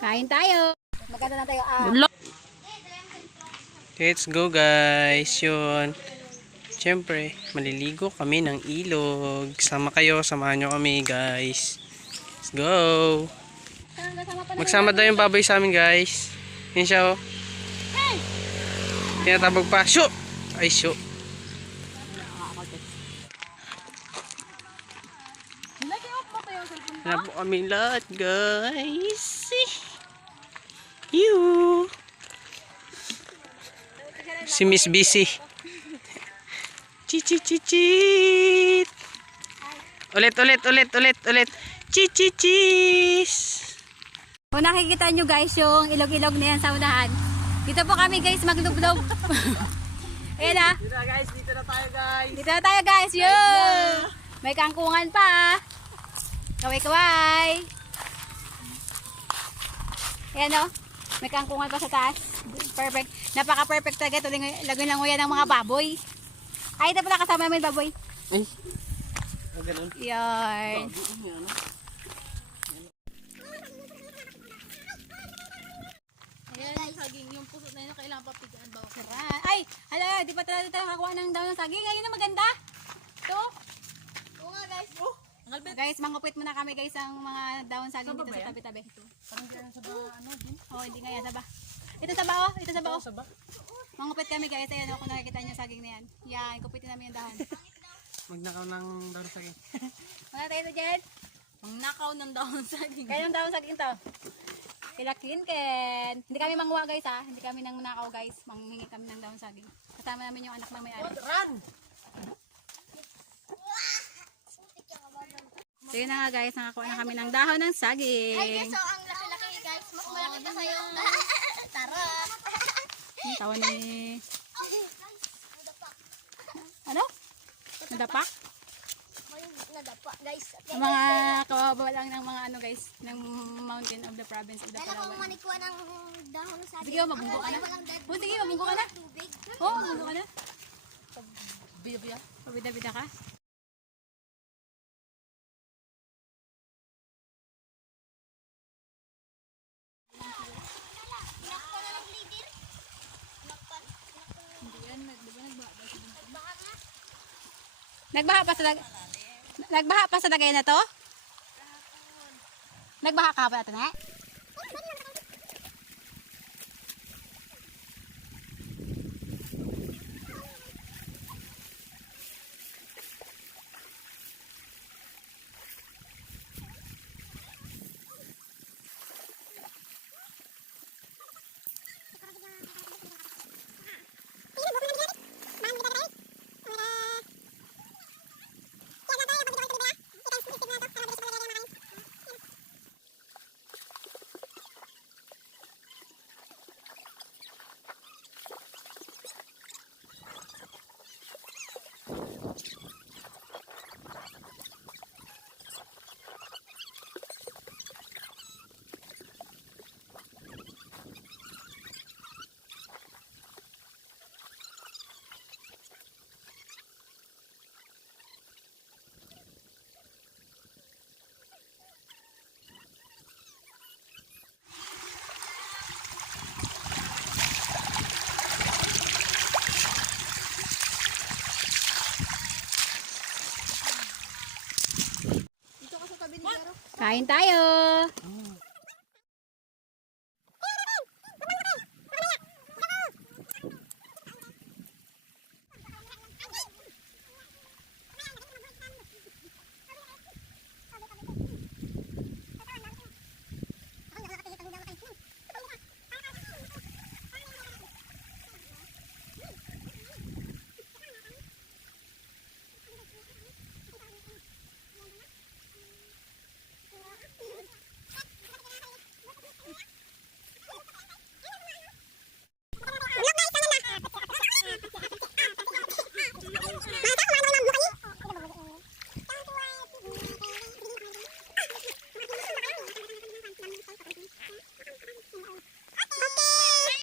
Kain tayo. Maganda na tayo. Let's go guys. Yun. Siyempre, maliligo kami ng ilog. Sama kayo, samahan nyo kami guys. Let's go. Magsama daw yung baboy sa amin guys. Yun siya oh. Tinatabog pa. Shoo! Ay shoo. Wala po kami lahat guys. You. Si Miss Busy. Chichichichit. Ulit. Chichichis. Kung nakikita nyo guys yung ilog-ilog na yan sa unahan. Dito po kami guys maglublob. Ayan ah. Dito na guys, dito na tayo guys. Dito na tayo guys. Yun. May kangkungan pa. Kaway-kaway. Ayan o. May kangkungan pa sa taas. Perfect. Napaka-perfect talaga. Ito lagyan lang yan ng mga baboy. Ay, ito pala kasama namin baboy. Ay. Ganun. Yan. Ayan, saging. Yung puso na yun, kailangan papigaan ba? Ay, hala, di pa tayo nakakuha ng daon ng saging. Ayun na maganda. Ito. Oo nga guys. Oh. Guys, mangupit muna kami guys ang mga daon saging dito sa tabi-tabi. Parang diyan sa ba, ano din? Oh, hindi nga yan, saba. Ito saba oh, ito saba oh. Mangupit kami guys, ayan oh, kung nakikita niyo saging na yan. Yan, kupitin namin yung dahon. Magnakaw ng daon saging. Wala tayo ito dyan. Magnakaw ng dahon saging. Kaya yung dahon saging to. Sila Clinken. Hindi kami manguha guys ha, hindi kami nang nakaw guys. Manghingi kami ng dahon saging. Kasama namin yung anak ng may-ari. Run! So yun na nga guys, nakakuha na kami ng dahon ng saging. Ay, so ang laki-laki guys. Mas malaki pa sa'yo. Tara. Ang tawa ni... Ano? Nadapak? Nadapa guys. Yung mga kawawa lang ng mga ano guys, ng mountain of the province of the Kailan Palawan. mo manikuha ng dahon sa Sige, mabunggo ka na. Oh, sige, mabunggo ka na. tubig. Oh, mabunggo ka na. Biya-biya. Pabida-bida ka. Nagbaha pa sa lagay na to? Nagbaha ka pa natin eh? Kain tayo.